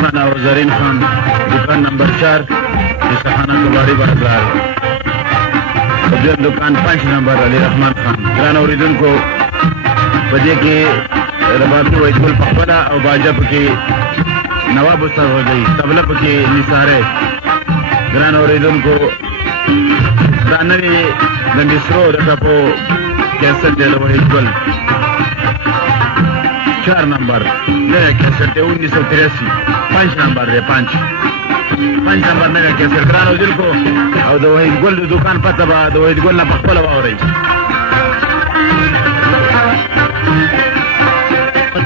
خان او زرین خان دکان نمبر 4 شخانه کباړي بازار دویم دکان 5 نمبر علي رحمان خان ګران اوریدونکو په دې کې ربابي وایدګل پخپله او باجه پکې نواب استاد غږی طبله پکې نثاره ګران اوریدونکو دا نوې ګنډسرو د ټپو کیسټ دی د وایدګل 4 نمبر نوې کیسټ دی 1983 5 نمبر دی 5 نمبر نوې کیسټ ګران اوریدونکو او د وایدګل د دکان پته به د وایدګل نه پخپله واورئ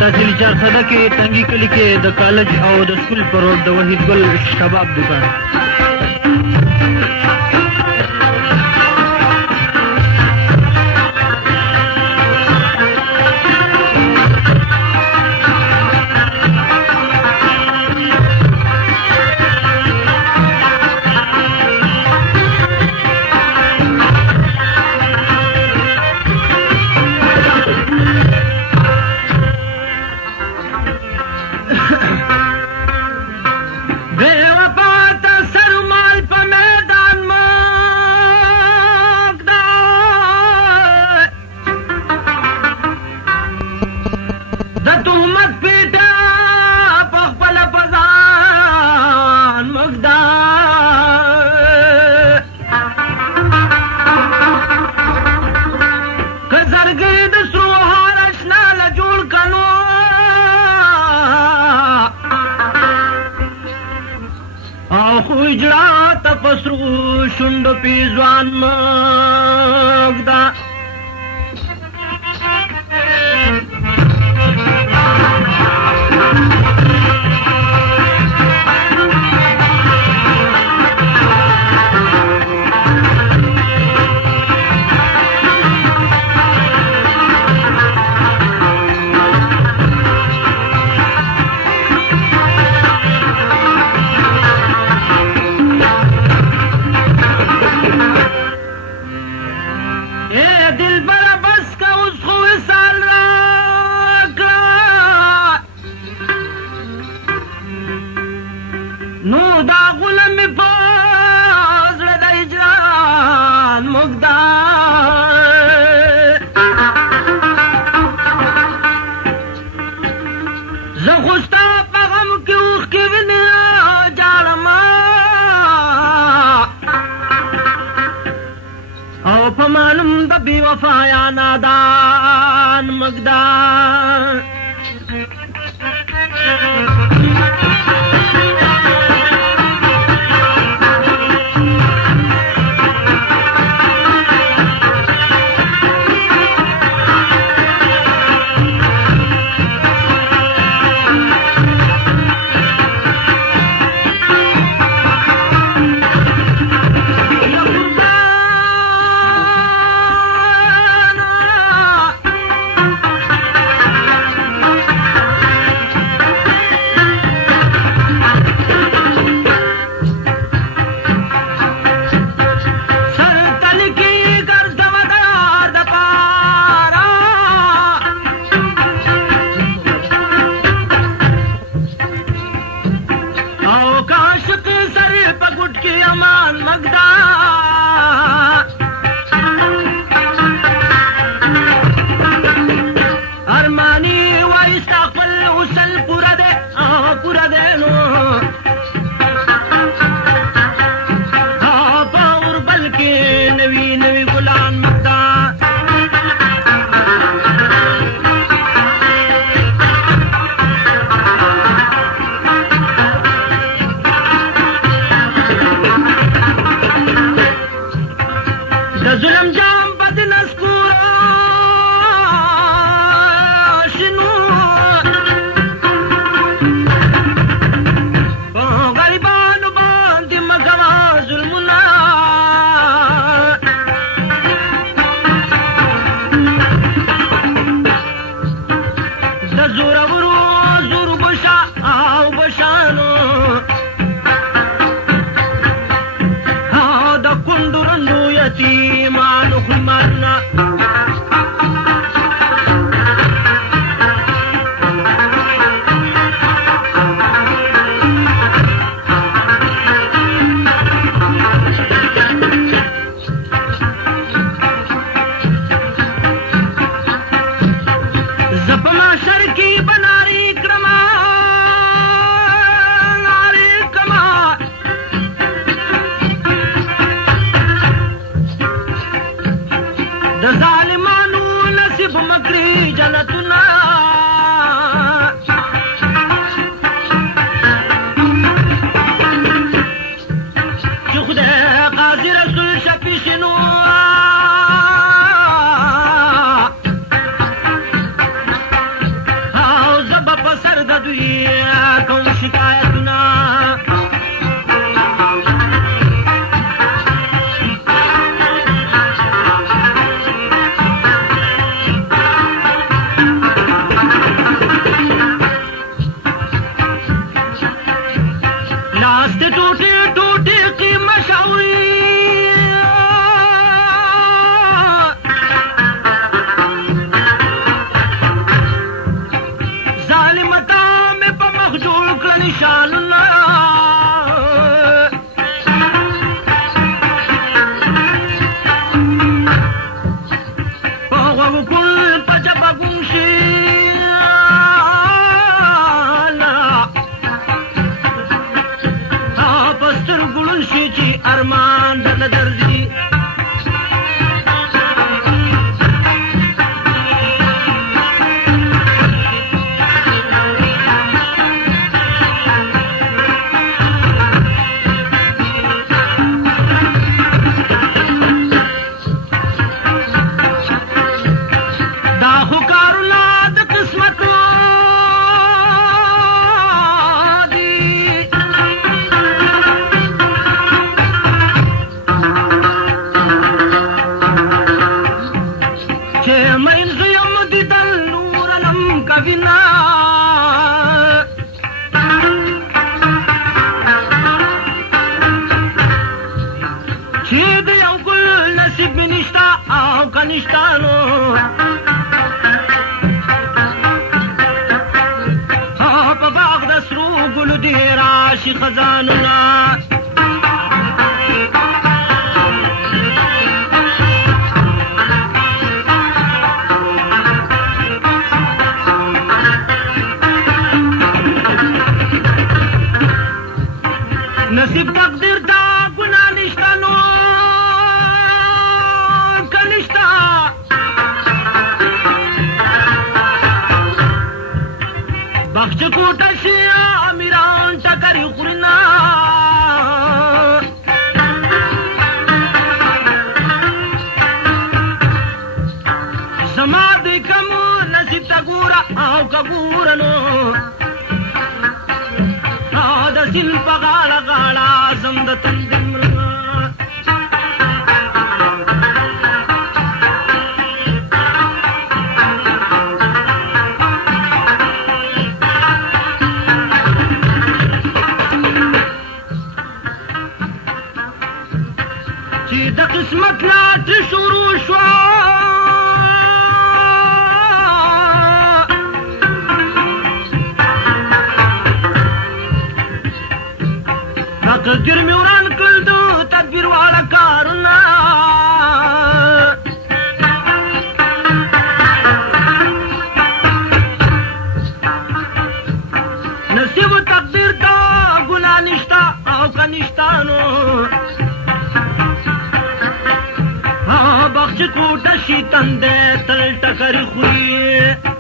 تحصیلي چارسده کې تنګي کلي کې د کالج او د سکول پر روډ د وحیدګل شباب دکان شندو پیزوان مگدا وفایا نادان مقدار نشتانو په باغ د سرو ګلو دې راشي خزانونه نصیب تقدیر دا گناہ نشتا نو کنشتا بخش کوٹا شیا امیران ٹکری خورنا زما دی کمو نصیب تا گورا آو کبورنو دسل پغالا غالا زمد تندمرنا چی دا قسمت نات شروع شوا تقدیر می وران کړ دو تدبیر والا کارونه نصیب تقدیر دا ګناه نشتا او کنيشتانو بخش کوټه شي تندې تل ټکرې خوري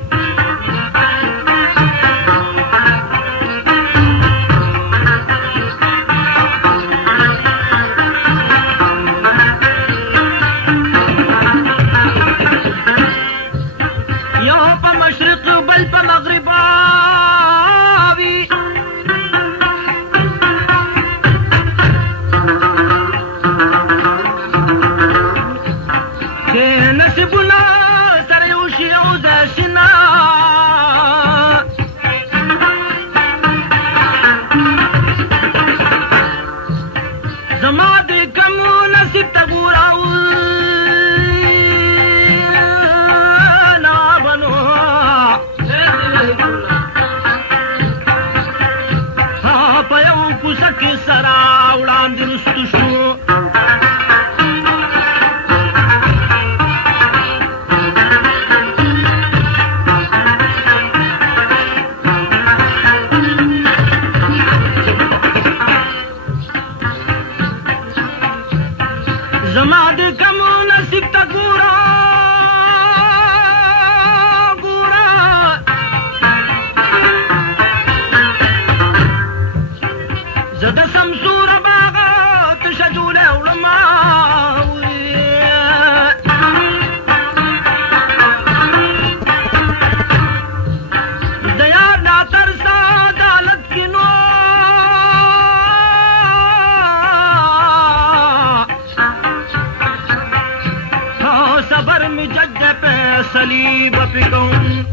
صلیب پکون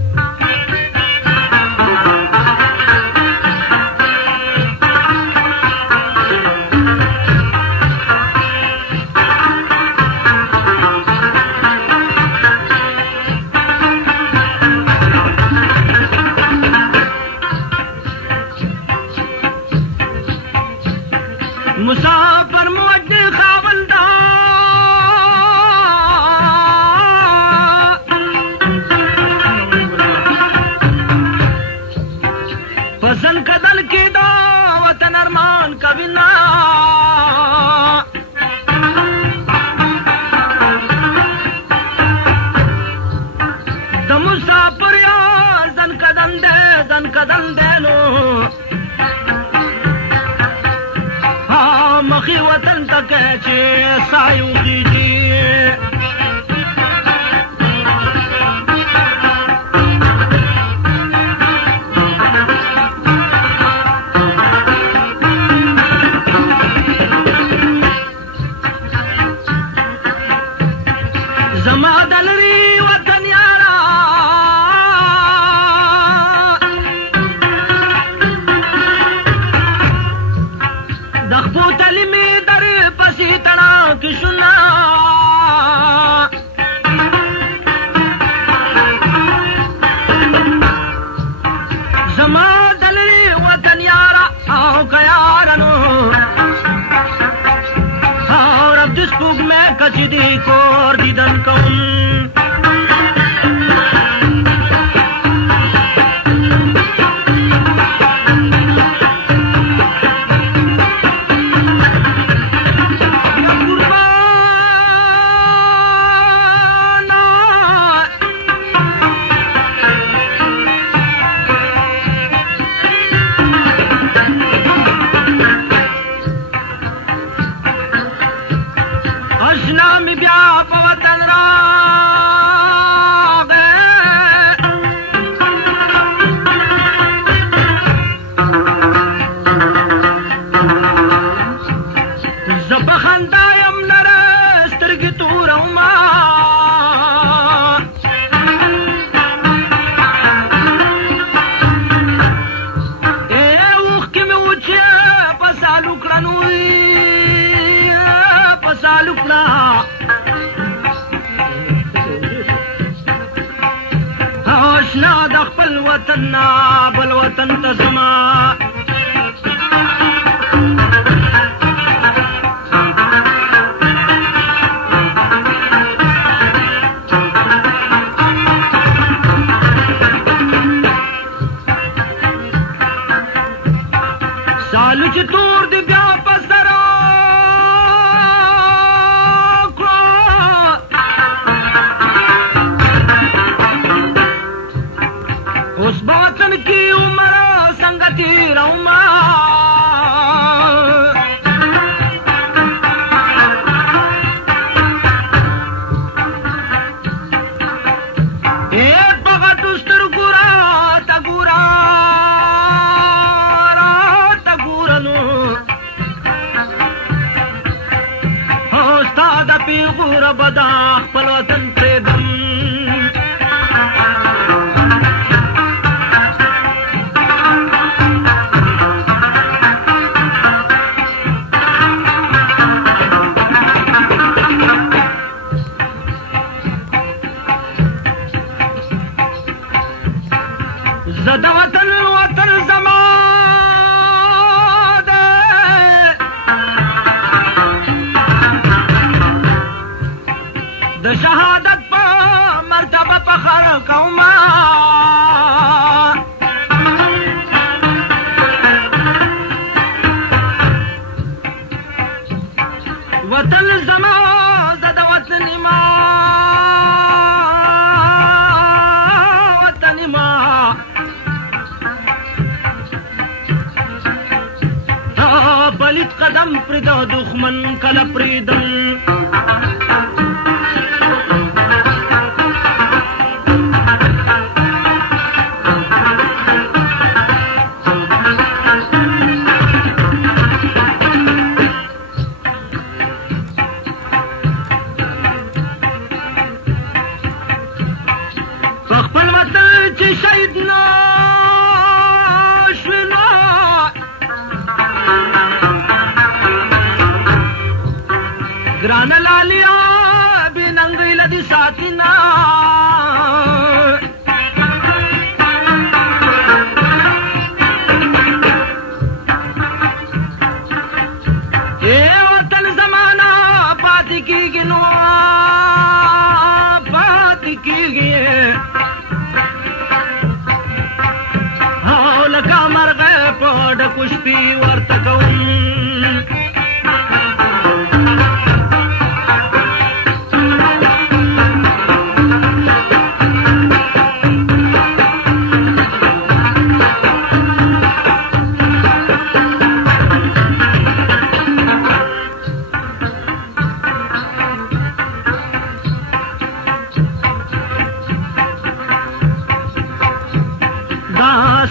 مسافر موجه خاولدا فزن کدل کی دا وطن ارمان کبینا د مسافر یا زن کدل دے نو مخی وطن تک چه سایو دیجی زما دلری وطن یارا دخپو تلمی در پسی تنا کشنا کچې دې کور دیدن کوم آشنا د خپل وطن نه بل وطن ته زما سالو چې تور دی بیا په سر اوس به وطن کې عمر څنګه تېرومه په غټو سترګو راته ګوره راته ګوره نو ستا د پیغوره به دا خپل وطن پرېږدم زه د وطن وطن زما ده د شهادت په مرتبه فخر کومه وطن زما زه د وطن ما وطن ما پلیت قدم پرېږده دښمن کله پرېږدم په خپل وطن چې شهید نه شوې نه ګرانه لالیا بې ننګۍ له دې ساتي نه وطن زمانه پاتې کېږي نو پاتې کېږي او لکه مرغه په ډکو شپې ورته کوم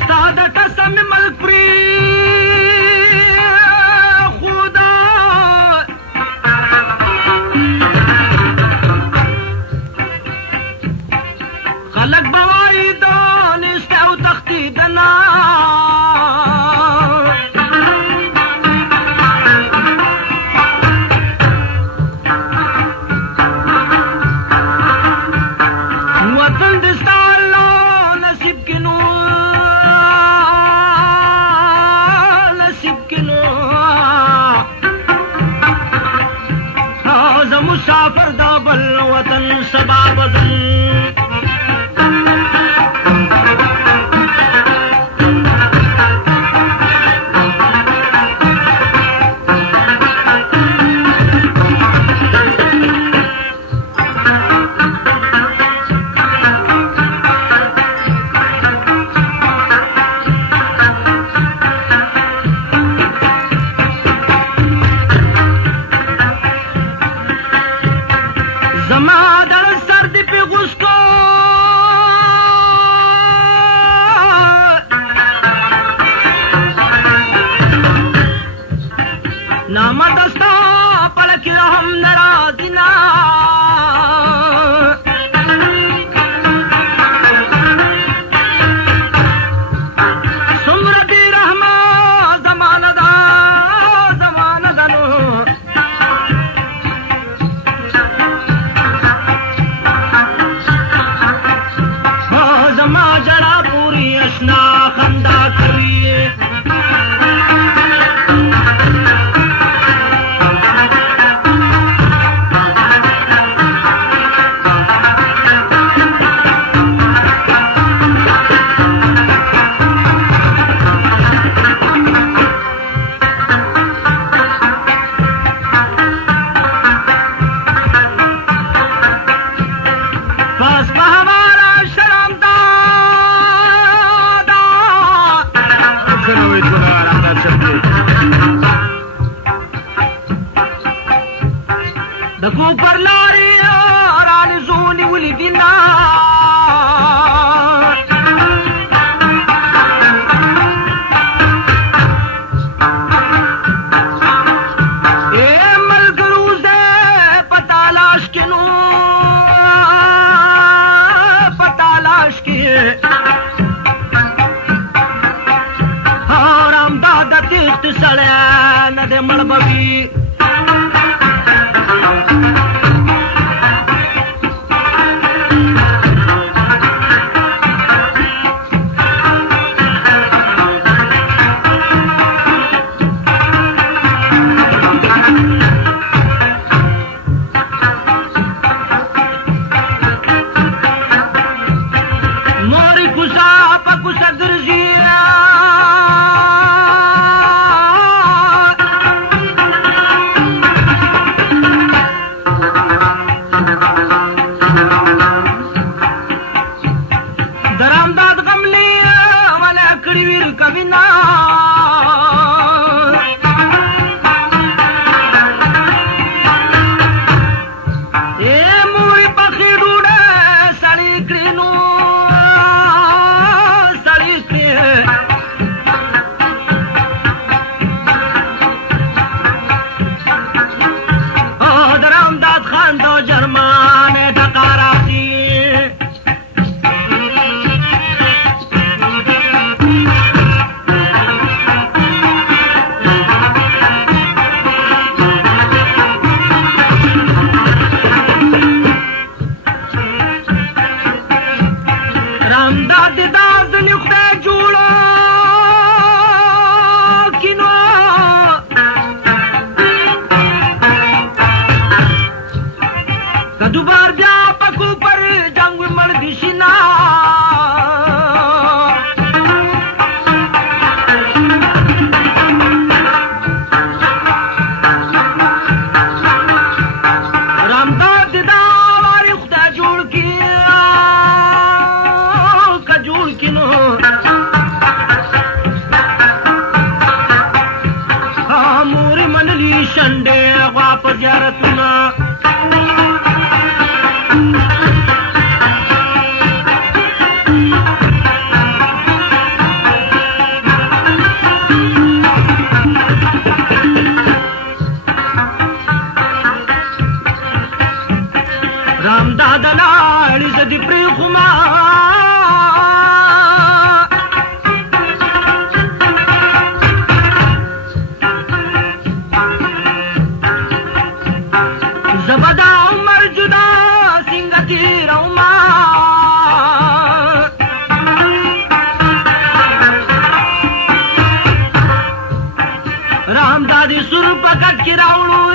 ستا د قسم ملک پرېښوده خلک به وایي د نیستۍ او تښتېدنه وطن د ستا نصیب کې نو مسافر دا بل وطن سبا بدن دکو پر لاری رانی زونی ولی دینا اے ملگروز پتالاش کنو پتالاش کی رام دادا تیخت سڑے ندے ملبوی دوبار بیا پکو پر جنگ مل دیشنا رامداد دا واری خدا جوڑ کیا کا جوڑ کنو موری منلی شنڈے غاپ جارتنا رامداد لاړی زدی پریخما زبدا عمر جدا سنگتی روما رامدادی سر پکت کی راوڑو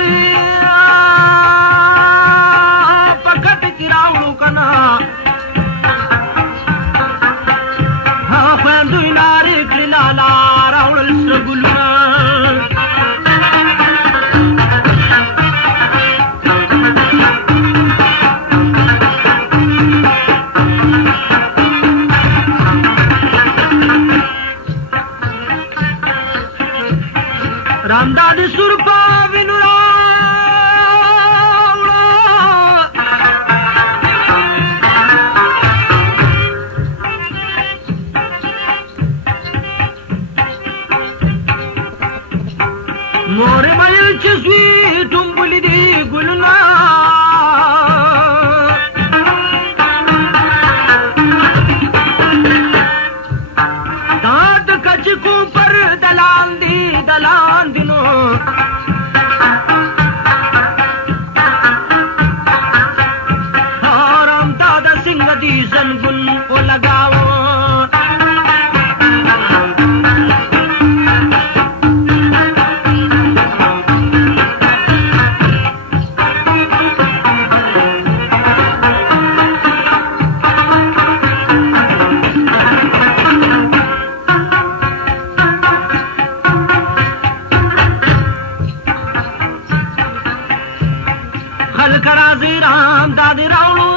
دې راوړو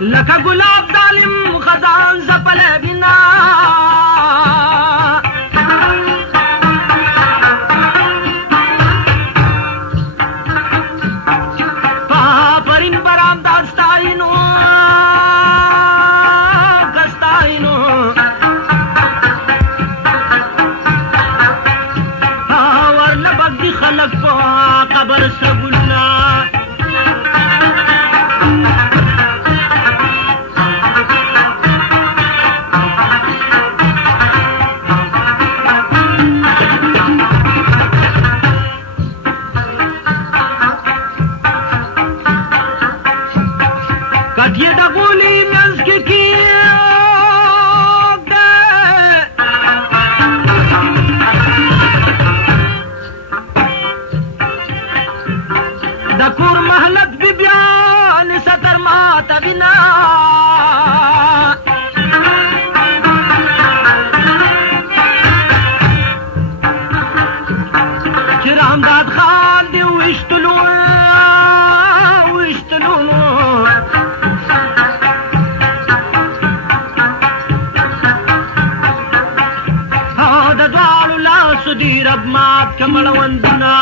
لکه ګلاب ظالم خزان زپلی بنا پاپرین برام داستاینو کستاینو ورلبک دی خلق پا قبر سگلنا کټیه د ګولې منځ کې کېږده د کور محلت بي بیانې ستر ماته بنا چې رامداد خان دې ویشتلو دی رب مات کمړوندنا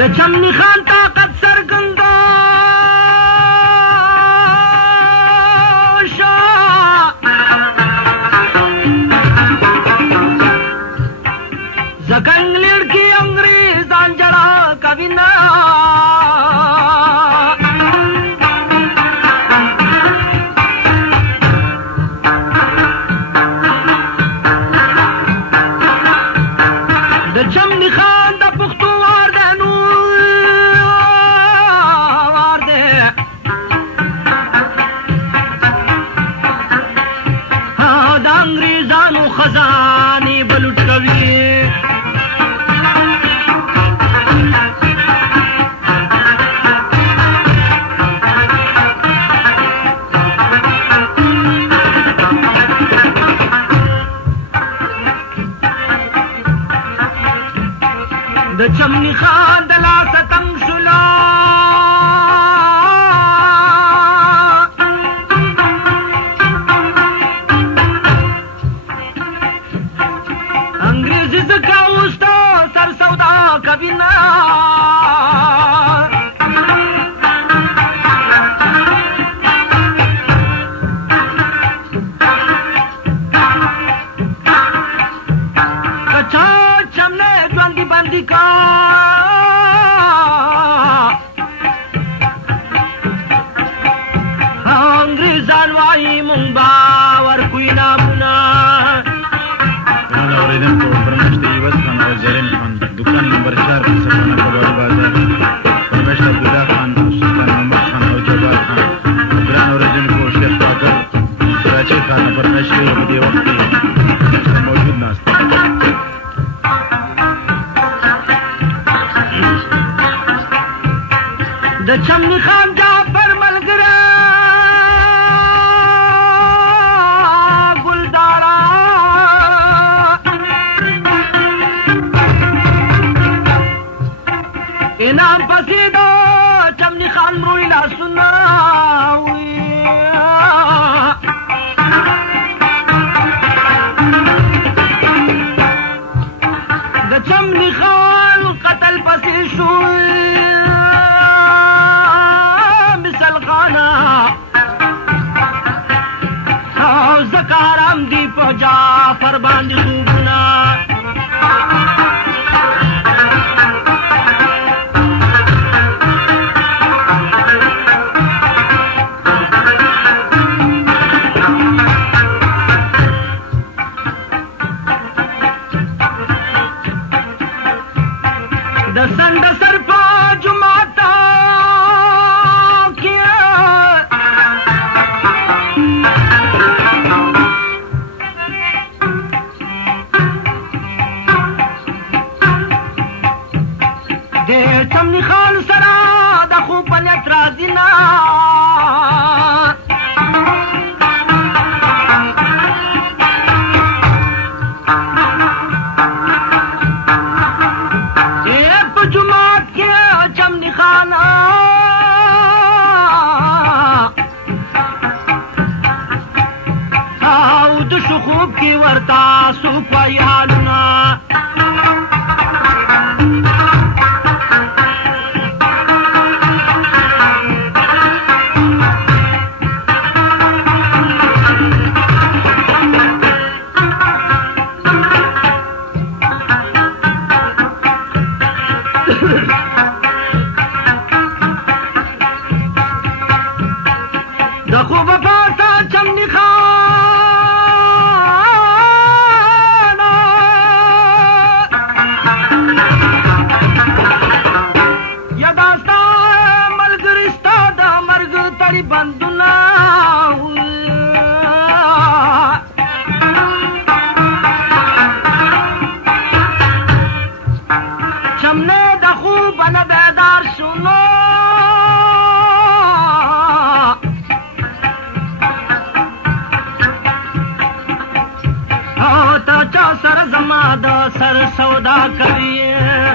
د چمنی خان طاقت سرګنده شو زکه انګلینډ کې انګریزان جړه کوي نه د چمنی خان د پښتو خزانې بلوټ کوي د چمنی خان د لاسه تنګ شولا انګریزي زکه اوستا سر سودا کوي نه کچا چمنه ژوندي باندې کا انګریزان وایي مونږ باور کوي نامونه اوریدونکو پرمشت عوض خان او زرین خان دکان نمبر 4 پر سرخانه کبابي بازار پرمشت عبدالله خان او سلطان محمد خان او جبار خان ګران اوریدونکو شیخ فاضل کراچي خان پرمشت په دې وخت کې موجود ناست د چمنی خان جعفر ملګری انام پسې د چمنی خان مروی لاسونه د چمنی خان قتل پسې شو مثل خانه او زکارم دی په جعفر باندې خوبونه د سند سر په جماعت کې د چمني خان سره د خوب په نیت راځي نه خوب کی ورتا سوپای حالنا د خوب پاتا چمنی بندنا چمنه د خوب نه بیدار شونو او تا چا سر زما د سر سودا کوي